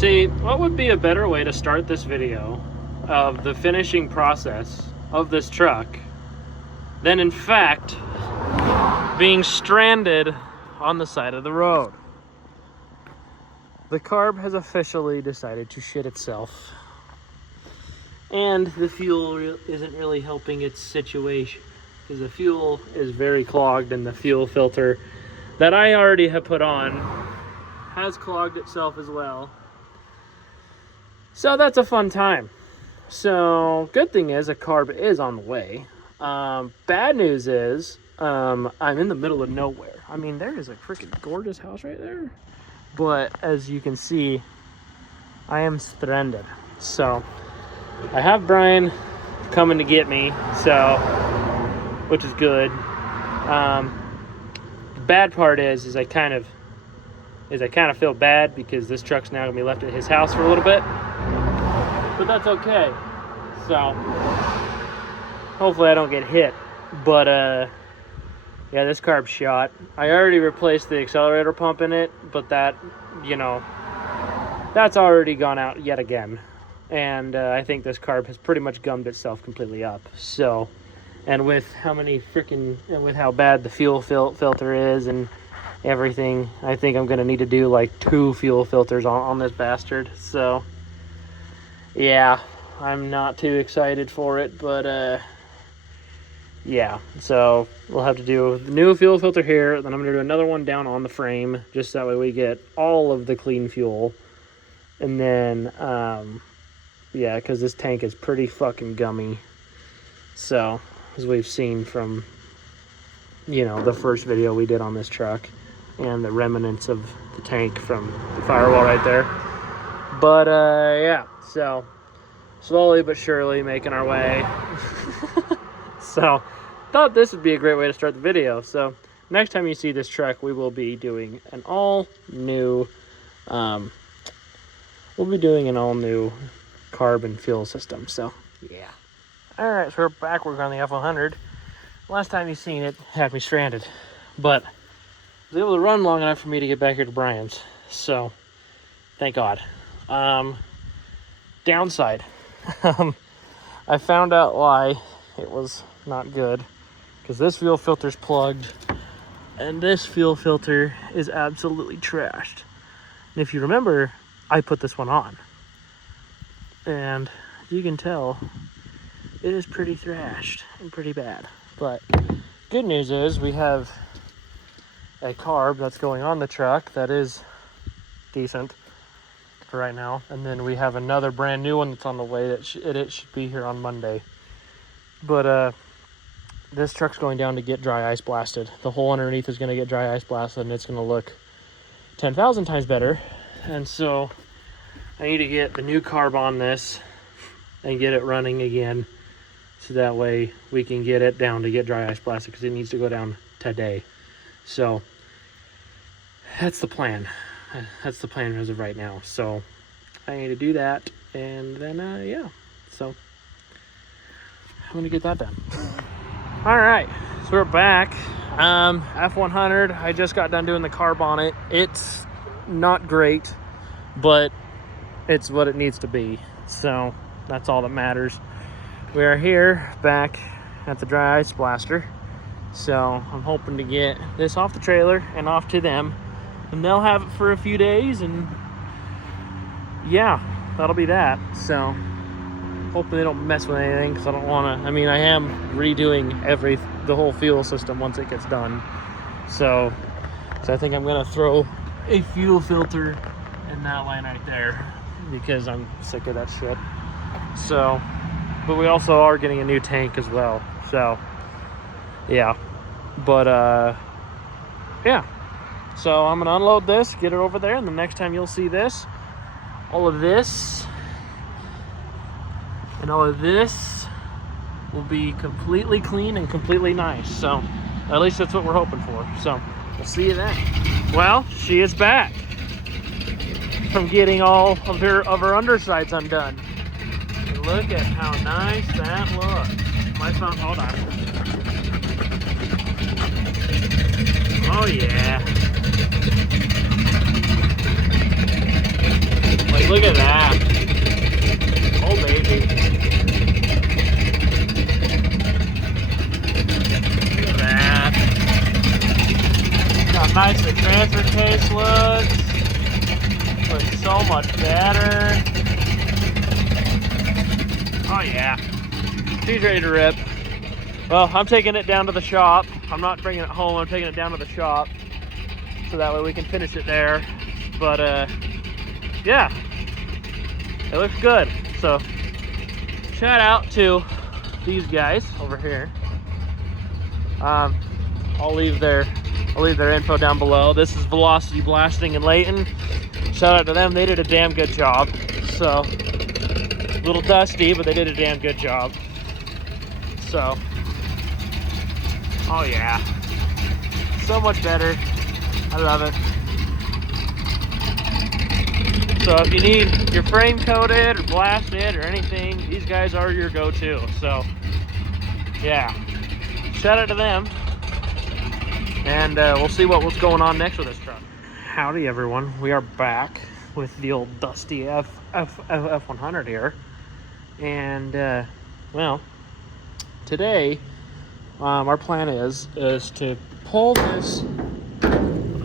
See, what would be a better way to start this video of the finishing process of this truck than, in fact, being stranded on the side of the road? The carb has officially decided to shit itself, and the fuel isn't really helping its situation, because the fuel is very clogged, and the fuel filter that I already have put on has clogged itself as well. So that's a fun time. So good thing is a carb is on the way. Bad news is I'm in the middle of nowhere. I mean, there is a freaking gorgeous house right there, but as you can see, I am stranded. So I have Brian coming to get me, so which is good. The bad part is I kind of feel bad because this truck's now gonna be left at his house for a little bit, but that's okay. So hopefully I don't get hit. But yeah, this carb's shot. I already replaced the accelerator pump in it, but that, you know, that's already gone out yet again. And I think this carb has pretty much gummed itself completely up. So, and with how bad the fuel filter is and everything, I think I'm gonna need to do like 2 fuel filters on this bastard. So yeah, I'm not too excited for it, but yeah, so we'll have to do the new fuel filter here, then I'm gonna do another one down on the frame, just that way we get all of the clean fuel. And then yeah, because this tank is pretty fucking gummy. So as we've seen from, you know, the first video we did on this truck and the remnants of the tank from the firewall right there. But yeah, so slowly but surely making our way. So thought this would be a great way to start the video. So next time you see this truck, we will be doing an all new carb and fuel system. So yeah. All right, so we're back. We're on the F100. Last time you seen it had me stranded, but I was able to run long enough for me to get back here to Brian's. So thank God. Downside. I found out why it was not good, because this fuel filter's plugged and this fuel filter is absolutely trashed. And if you remember, I put this one on, and you can tell it is pretty thrashed and pretty bad. But good news is we have a carb that's going on the truck that is decent for right now, and then we have another brand new one that's on the way that it should be here on Monday. But this truck's going down to get dry ice blasted. The hole underneath is going to get dry ice blasted, and it's going to look 10,000 times better. And so I need to get the new carb on this and get it running again, so that way we can get it down to get dry ice blasted, because it needs to go down today. So that's the plan. That's the plan as of right now. So I need to do that, and then yeah, so I'm gonna get that done. All right, so we're back. F100, I just got done doing the carb on it. It's not great, but it's what it needs to be, so that's all that matters. We are here back at the dry ice blaster, so I'm hoping to get this off the trailer and off to them, and they'll have it for a few days, and yeah, that'll be that. So hopefully they don't mess with anything, because I don't want to. I mean, I am redoing the whole fuel system once it gets done. So I think I'm gonna throw a fuel filter in that line right there, because I'm sick of that shit. So, but we also are getting a new tank as well. So yeah, but yeah. So I'm gonna unload this, get it over there, and the next time you'll see this, all of this and all of this will be completely clean and completely nice. So at least that's what we're hoping for. So we'll see you then. Well, she is back from getting all of her undersides undone. And look at how nice that looks. My phone, hold on. Oh yeah. Like Look at that. Oh, baby. Look at that. How nice the transfer case looks. Looks so much better. Oh, yeah. She's ready to rip. Well, I'm taking it down to the shop. I'm not bringing it home. I'm taking it down to the shop. So that way we can finish it there. But, yeah. It looks good. So, shout out to these guys over here. I'll leave their info down below. This is Velocity Blasting in Layton. Shout out to them. They did a damn good job. So, a little dusty, but they did a damn good job. So, oh yeah, so much better. I love it. So if you need your frame coated or blasted or anything, these guys are your go-to. So yeah, shout out to them. And we'll see what's going on next with this truck. Howdy everyone, we are back with the old dusty F100 here. And well, today our plan is to pull this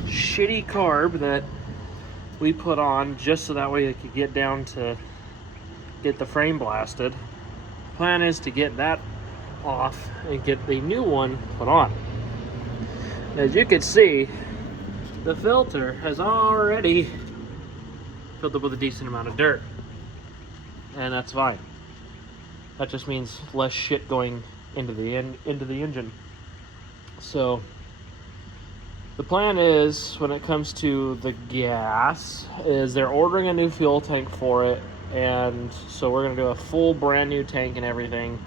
shitty carb that we put on just so that way it could get down to get the frame blasted. Plan is to get that off and get the new one put on. As you can see, the filter has already filled up with a decent amount of dirt, and that's fine. That just means less shit going into the engine. So the plan is, when it comes to the gas, is they're ordering a new fuel tank for it, and so we're gonna do a full brand new tank and everything.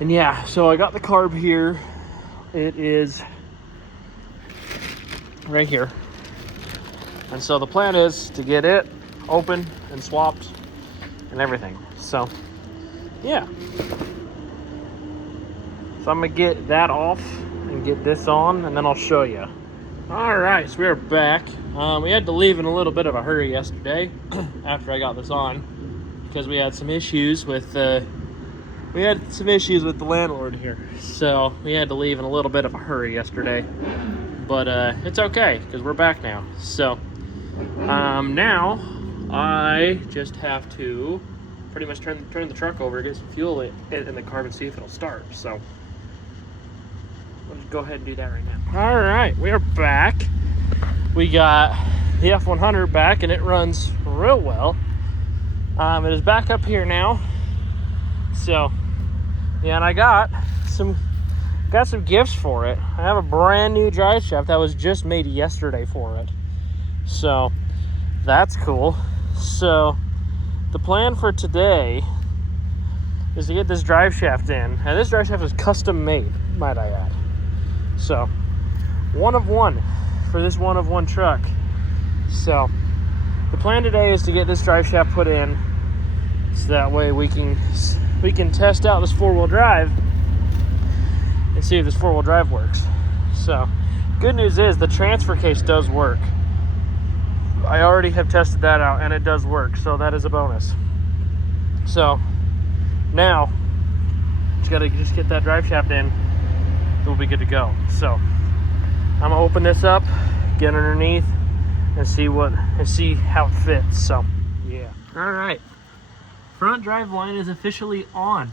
And yeah, so I got the carb here. It is right here. And so the plan is to get it open and swapped and everything. So yeah. So I'm gonna get that off and get this on, and then I'll show you. All right, so we're back. We had to leave in a little bit of a hurry yesterday after I got this on, because we had some issues with the landlord here. So we had to leave in a little bit of a hurry yesterday, but it's okay because we're back now. So now I just have to pretty much turn the truck over, get some fuel in the carb, and see if it'll start. So let's go ahead and do that right now. All right, we are back. We got the F100 back, and it runs real well. It is back up here now. So yeah, and I got some gifts for it. I have a brand new drive shaft that was just made yesterday for it. So that's cool. So the plan for today is to get this drive shaft in. And this drive shaft is custom made, might I add. So, one of one for this one of one truck. So, the plan today is to get this drive shaft put in, so that way we can test out this four-wheel drive and see if this four-wheel drive works. So, good news is the transfer case does work. I already have tested that out, and it does work, so that is a bonus. So now just gotta get that drive shaft in, we'll be good to go. So I'm gonna open this up, get underneath, and see how it fits. So yeah. All right, front drive line is officially on.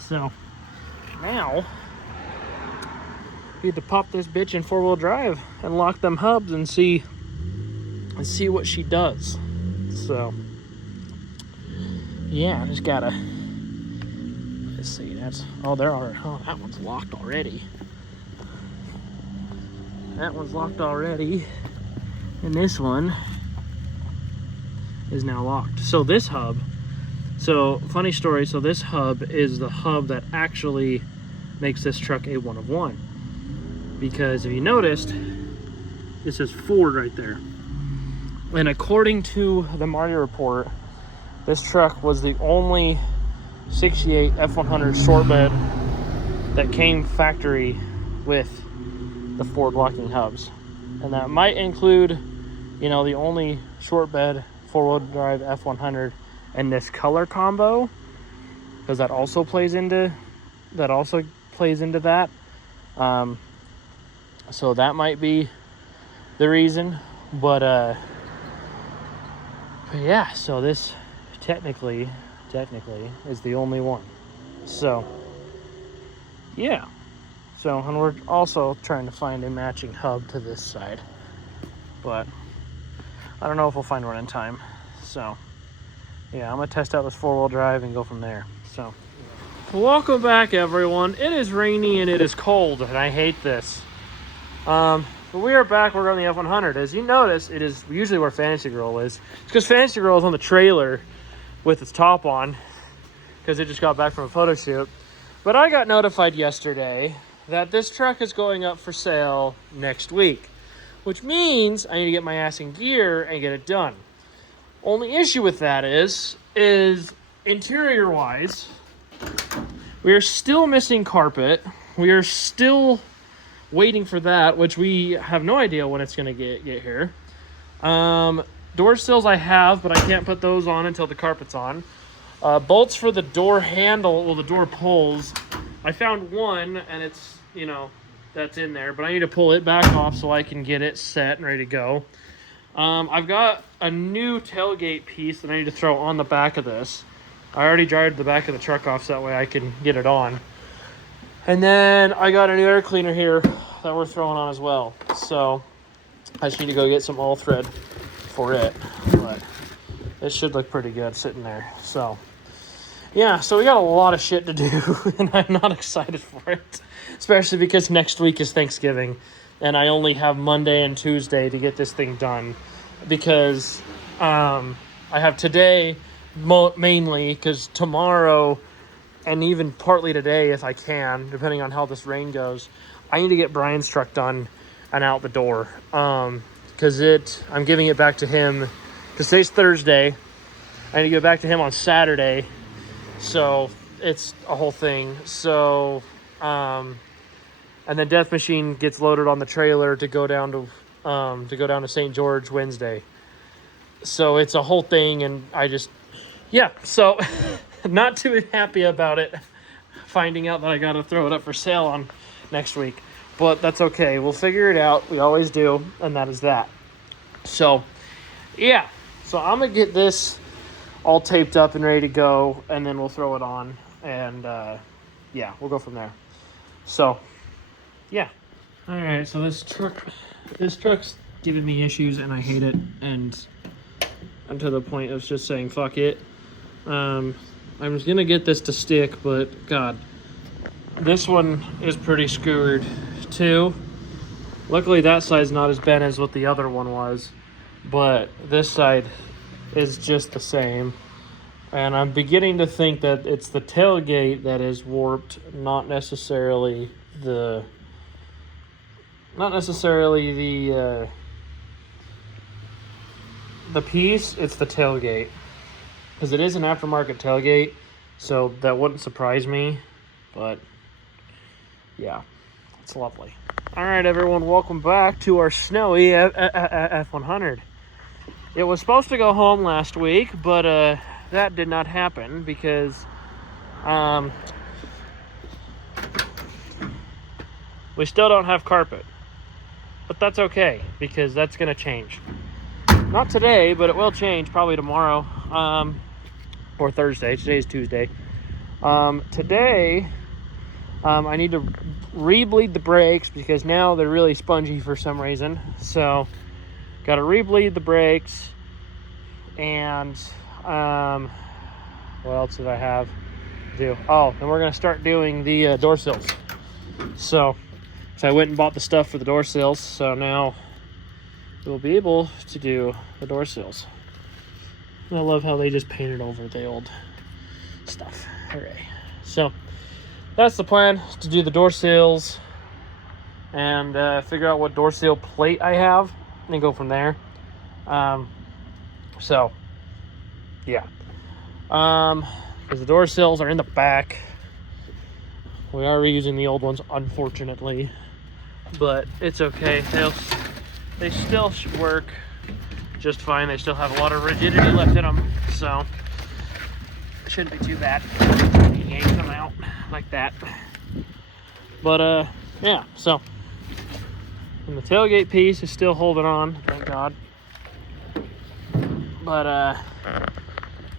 So now we need to pop this bitch in four-wheel drive and lock them hubs and see what she does. So yeah, I just gotta, let's see, that one's locked already. That one's locked already, and this one is now locked. So this hub, funny story, so this hub is the hub that actually makes this truck a one of one, because if you noticed, it says Ford right there. And according to the Marty report, this truck was the only 68 F100 short bed that came factory with the Ford locking hubs. And that might include, the only short bed four-wheel drive F100 and this color combo, because that also plays into that. So that might be the reason, but yeah, so this technically is the only one. So yeah, so, and we're also trying to find a matching hub to this side, but I don't know if we'll find one in time. So yeah, I'm gonna test out this four-wheel drive and go from there. So welcome back, everyone. It is rainy and it is cold, and I hate this. But we are back. We're on the F100. As you notice, it is usually where Fantasy Girl is. It's because Fantasy Girl is on the trailer with its top on, because it just got back from a photo shoot. But I got notified yesterday that this truck is going up for sale next week, which means I need to get my ass in gear and get it done. Only issue with that is interior-wise, we are still missing carpet. We are still waiting for that, which we have no idea when it's going to get here. Door sills I have, but I can't put those on until the carpet's on. Bolts for the door handle, well, the door pulls. I found one, and it's, you know, that's in there, but I need to pull it back off so I can get it set and ready to go. I've got a new tailgate piece that I need to throw on the back of this. I already dried the back of the truck off so that way I can get it on. And then I got a new air cleaner here that we're throwing on as well. So I just need to go get some all thread for it, but it should look pretty good sitting there. So yeah, so we got a lot of shit to do, and I'm not excited for it, especially because next week is Thanksgiving, and I only have Monday and Tuesday to get this thing done, because I have today mainly, because tomorrow, and even partly today if I can, depending on how this rain goes, I need to get Brian's truck done and out the door, because I'm giving it back to him, because today's Thursday. I need to go back to him on Saturday, so it's a whole thing. So and then Death Machine gets loaded on the trailer to go down to St. George Wednesday. So it's a whole thing, and so not too happy about it, finding out that I got to throw it up for sale on next week. But that's okay. We'll figure it out. We always do, and that is that. So, yeah. So I'm going to get this all taped up and ready to go, and then we'll throw it on, and, yeah, we'll go from there. So, yeah. All right, so this truck's giving me issues, and I hate it, and I'm to the point of just saying, fuck it. I'm just going to get this to stick, but, God, this one is pretty skewered, too. Luckily, that side's not as bent as what the other one was, but this side is just the same. And I'm beginning to think that it's the tailgate that is warped, not necessarily the piece, it's the tailgate. Because it is an aftermarket tailgate, so that wouldn't surprise me, but yeah, it's lovely. All right, everyone, welcome back to our snowy F100. It was supposed to go home last week, but that did not happen because we still don't have carpet. But that's okay, because that's going to change. Not today, but it will change probably tomorrow or Thursday. Today's Tuesday. Today, I need to re-bleed the brakes because now they're really spongy for some reason. So, got to re-bleed the brakes. And what else did I have to do? Oh, and we're going to start doing the door sills. So I went and bought the stuff for the door sills. So now we'll be able to do the door sills. And I love how they just painted over the old stuff. Hooray. So that's the plan, to do the door sills and figure out what door seal plate I have and then go from there. So yeah, because the door sills are in the back. We are reusing the old ones, unfortunately, but it's okay. They still should work. just fine. They still have a lot of rigidity left in them, so it shouldn't be too bad. You yank them out like that. But yeah, so, and the tailgate piece is still holding on, thank God. But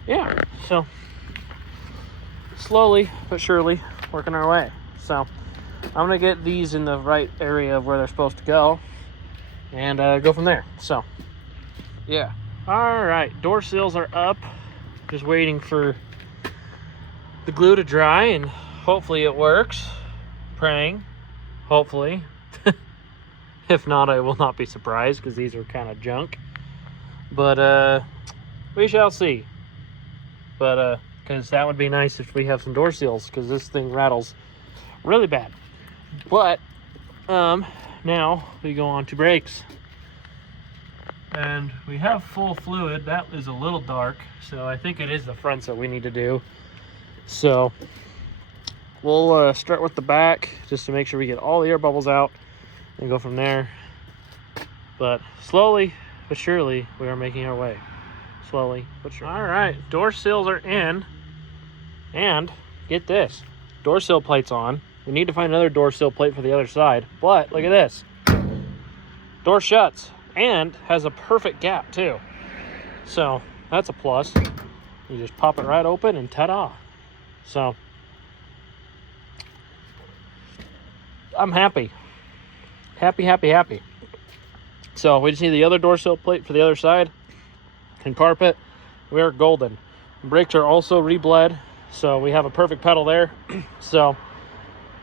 yeah, so slowly but surely working our way. So I'm gonna get these in the right area of where they're supposed to go and go from there. So yeah. All right, door sills are up, just waiting for the glue to dry, and hopefully it works. Praying, hopefully. If not, I will not be surprised, because these are kind of junk. But we shall see. But because that would be nice if we have some door seals, because this thing rattles really bad. But now we go on to brakes, and we have full fluid. That is a little dark, so I think it is the fronts that we need to do. So we'll start with the back, just to make sure we get all the air bubbles out and go from there. But slowly but surely we are making our way. Slowly but surely. All right, door sills are in, and get this, door sill plate's on. We need to find another door sill plate for the other side, but look at this. Door shuts and has a perfect gap too. So that's a plus. You just pop it right open and ta-da. So I'm happy. Happy. So we just need the other door sill plate for the other side and carpet. We are golden. Brakes are also re-bled, so we have a perfect pedal there. So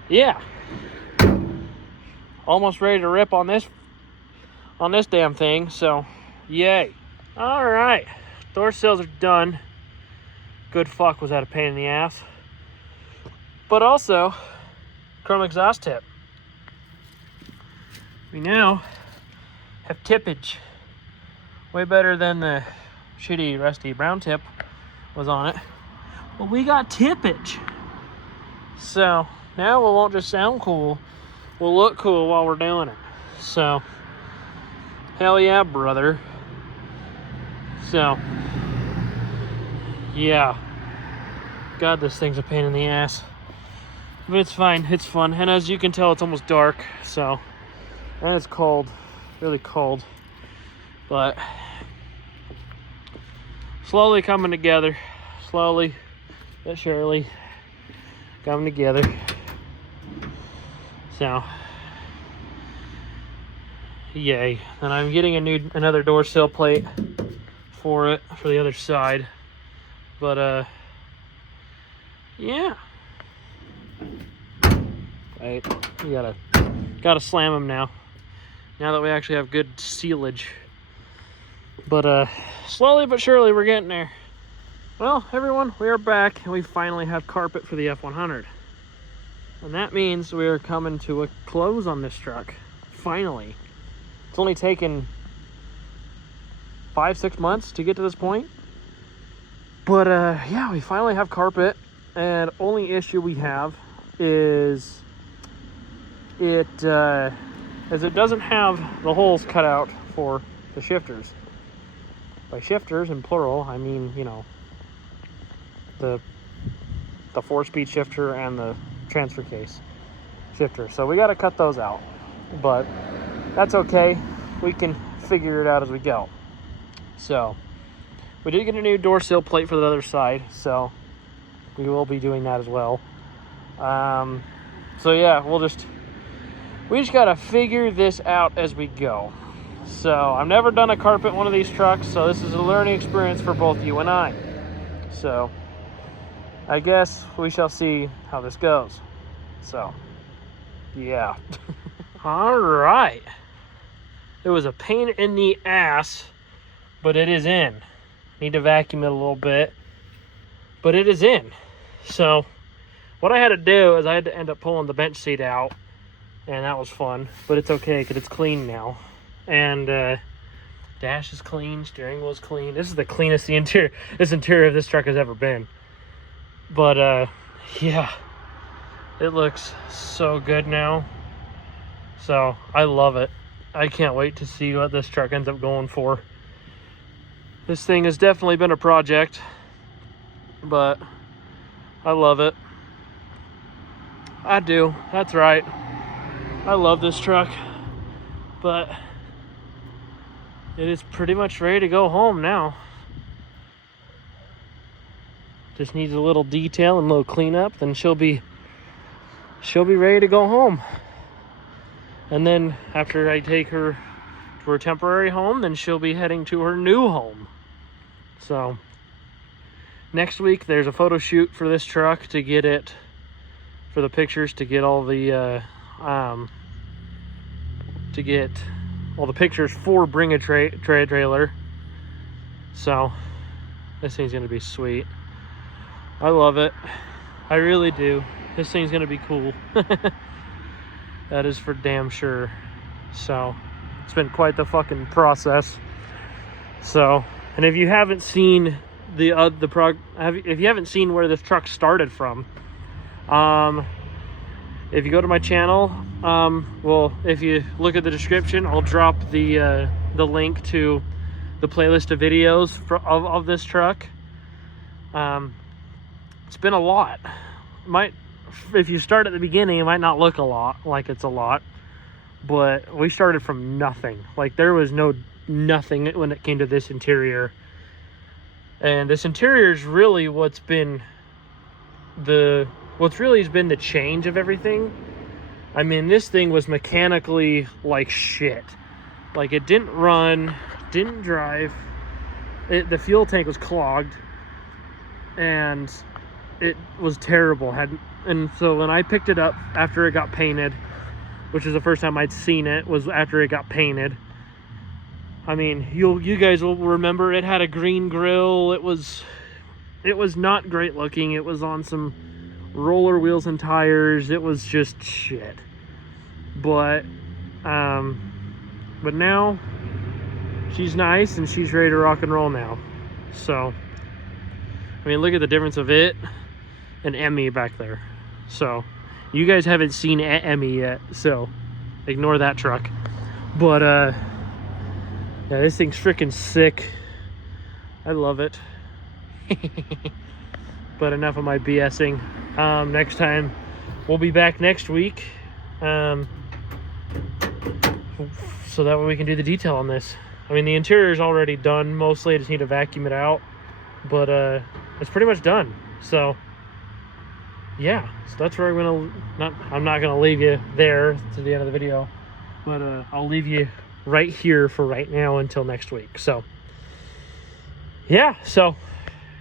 yeah, almost ready to rip on this damn thing. So yay. All right, door sills are done. Good fuck, was that a pain in the ass. But also chrome exhaust tip. We now have tippage. Way better than the shitty rusty brown tip was on it. But we got tippage. So now it won't just sound cool, we'll look cool while we're doing it. So hell yeah, brother. So yeah, God, this thing's a pain in the ass, but it's fine, it's fun. And as you can tell, it's almost dark, so, and it's cold, really cold, but slowly coming together, slowly but surely coming together. So yay. And I'm getting another door sill plate for it for the other side. But yeah. Right, we gotta slam them now that we actually have good sealage. But slowly but surely we're getting there. Well, everyone, we are back, and we finally have carpet for the F100. And that means we are coming to a close on this truck. Finally. It's only taken 5-6 months to get to this point. But yeah, we finally have carpet, and only issue we have is it doesn't have the holes cut out for the shifters. By shifters in plural, I mean, you know, the 4-speed shifter and the transfer case shifter. So we got to cut those out, but that's okay. We can figure it out as we go. So we did get a new door sill plate for the other side, so we will be doing that as well. So yeah, we just got to figure this out as we go. So I've never done a carpet in one of these trucks, so this is a learning experience for both you and I. So I guess we shall see how this goes. So yeah. All right. It was a pain in the ass, but it is in. Need to vacuum it a little bit, but it is in. So what I had to do is I had to end up pulling the bench seat out, and that was fun, but it's okay because it's clean now. And dash is clean, steering wheel's clean. This is the cleanest this interior of this truck has ever been. But yeah, it looks so good now. So I love it. I can't wait to see what this truck ends up going for. This thing has definitely been a project, but I love it. I do, that's right. I love this truck, but it is pretty much ready to go home now. Just needs a little detail and a little cleanup, then she'll be ready to go home. And then after I take her to her temporary home, then she'll be heading to her new home. So next week there's a photo shoot for this truck to get it, for the pictures, to get all the pictures for Bring a Trailer. So this thing's gonna be sweet. I love it. I really do. This thing's gonna be cool. That is for damn sure. So it's been quite the fucking process. So, and if you haven't seen if you haven't seen where this truck started from, if you go to my channel, well, if you look at the description, I'll drop the link to the playlist of videos of this truck. It's been a lot. If you start at the beginning, it might not look a lot, like it's a lot, but we started from nothing. Like, there was nothing when it came to this interior. And this interior is really what's really has been the change of everything. I mean, this thing was mechanically like shit. Like, it didn't run, didn't drive. The fuel tank was clogged, and it was terrible. And so when I picked it up after it got painted, which is the first time I'd seen it, was after it got painted. I mean, you guys will remember it had a green grill. It was not great looking. It was on some roller wheels and tires. It was just shit. But now she's nice and she's ready to rock and roll now. So, I mean, look at the difference of it and Emmy back there. So you guys haven't seen Emmy yet, so ignore that truck. But yeah, this thing's freaking sick. I love it. But enough of my BSing. Next time we'll be back next week, so that way we can do the detail on this. I mean, the interior is already done mostly. I just need to vacuum it out, but it's pretty much done. So yeah, so that's where I'm not gonna leave you there to the end of the video, but I'll leave you right here for right now until next week. So yeah, so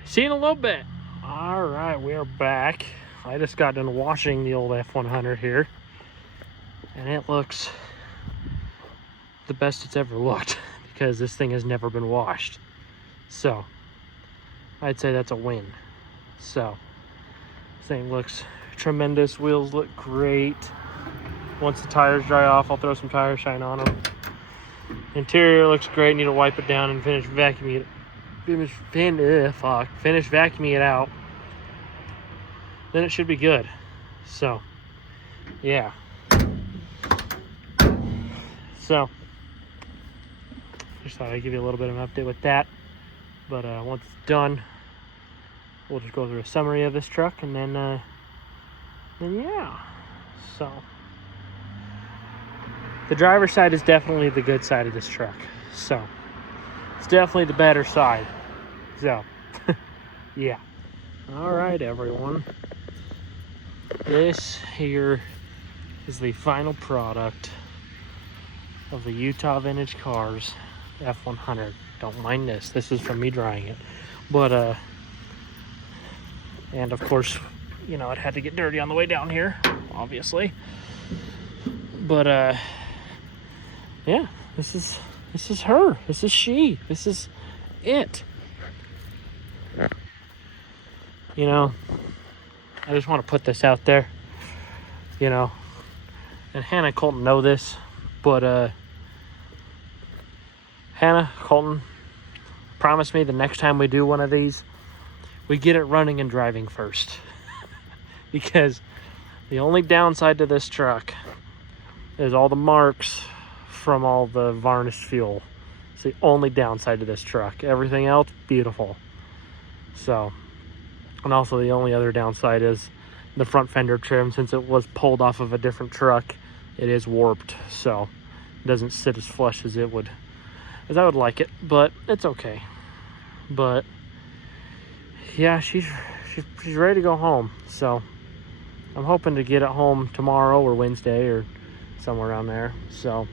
see you in a little bit. All right, we're back. I just got done washing the old F100 here, and it looks the best it's ever looked, because this thing has never been washed. So I'd say that's a win. So this thing looks tremendous. Wheels look great. Once the tires dry off, I'll throw some tire shine on them. Interior looks great. Need to wipe it down and finish vacuuming it. Finish vacuuming it out. Then it should be good. So yeah. So just thought I'd give you a little bit of an update with that. But once it's done, we'll just go through a summary of this truck, and then yeah. So the driver's side is definitely the good side of this truck. So it's definitely the better side. So yeah. All right, everyone. This here is the final product of the Utah Vintage Cars F100. Don't mind this. This is from me drying it. But and of course, you know, it had to get dirty on the way down here, obviously. But yeah, this is her. This is she. This is it. You know, I just want to put this out there, you know, and Hannah and Colton know this, but Hannah, Colton, promise me the next time we do one of these, we get it running and driving first. Because the only downside to this truck is all the marks from all the varnished fuel. It's the only downside to this truck. Everything else, beautiful. So, and also the only other downside is the front fender trim. Since it was pulled off of a different truck, it is warped, so it doesn't sit as flush as I would like it, but it's okay. But yeah, she's ready to go home, so I'm hoping to get it home tomorrow or Wednesday or somewhere around there. So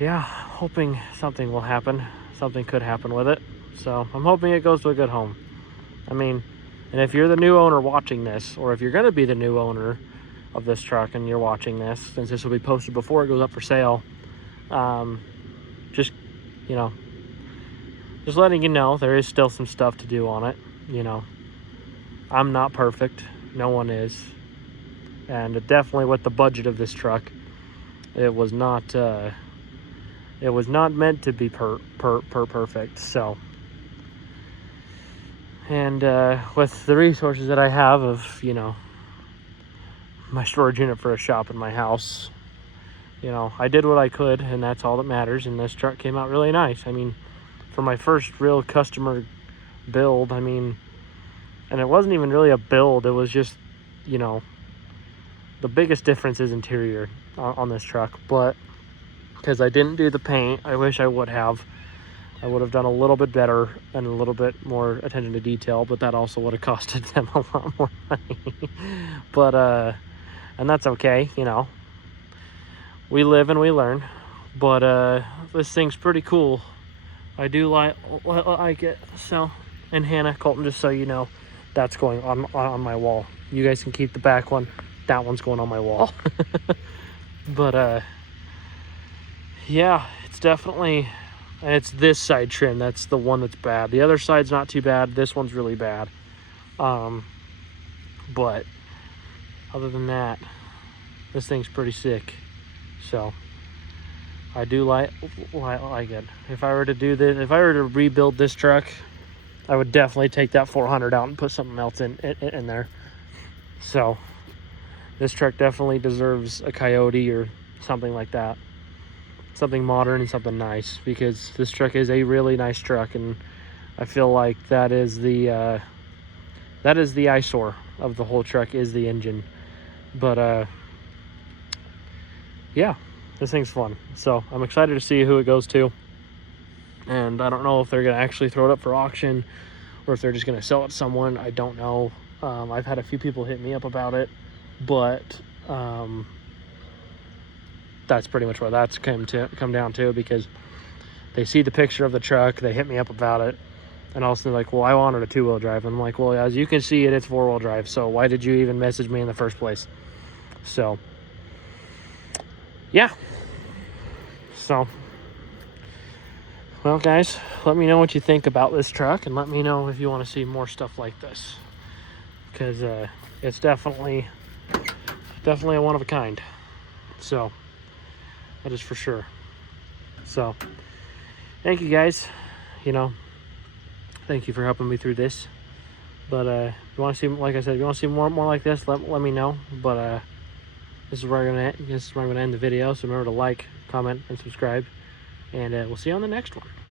yeah, hoping something will happen. Something could happen with it, so I'm hoping it goes to a good home. I mean, and if you're the new owner watching this, or if you're going to be the new owner of this truck and you're watching this, since this will be posted before it goes up for sale, just, you know, just letting you know there is still some stuff to do on it. You know, I'm not perfect. No one is. And definitely with the budget of this truck, it was not meant to be perfect. So, and with the resources that I have of, you know, my storage unit for a shop in my house, you know, I did what I could, and that's all that matters. And this truck came out really nice. I mean, for my first real customer build, I mean, and it wasn't even really a build, it was just, you know, the biggest difference is interior on this truck. But because I didn't do the paint, I wish I would have. I would have done a little bit better and a little bit more attention to detail, but that also would have costed them a lot more money. But and that's okay, you know, we live and we learn. But this thing's pretty cool. I do like it. So, and Hannah, Colton, just so you know, that's going on my wall. You guys can keep the back one. That one's going on my wall. But yeah, it's definitely, and it's this side trim that's the one that's bad. The other side's not too bad. This one's really bad. But other than that, this thing's pretty sick. So I do like it. If I were to do this, if I were to rebuild this truck, I would definitely take that 400 out and put something else in there. So this truck definitely deserves a Coyote or something like that. Something modern and something nice, because this truck is a really nice truck, and I feel like that is the eyesore of the whole truck is the engine. But yeah, this thing's fun. So I'm excited to see who it goes to. And I don't know if they're going to actually throw it up for auction or if they're just going to sell it to someone. I don't know. I've had a few people hit me up about it, but that's pretty much what that's come down to, because they see the picture of the truck, they hit me up about it, and all of a sudden they're like, well, I wanted a 2-wheel drive. And I'm like, well, as you can see, it's 4-wheel drive, so why did you even message me in the first place? So yeah. So, well, guys, let me know what you think about this truck, and let me know if you want to see more stuff like this, because it's definitely a one of a kind. So that is for sure. So thank you, guys. You know, thank you for helping me through this. But if you want to see, like I said, if you want to see more like this, let me know. But this is where I'm gonna end the video. So remember to like, comment, and subscribe, and we'll see you on the next one.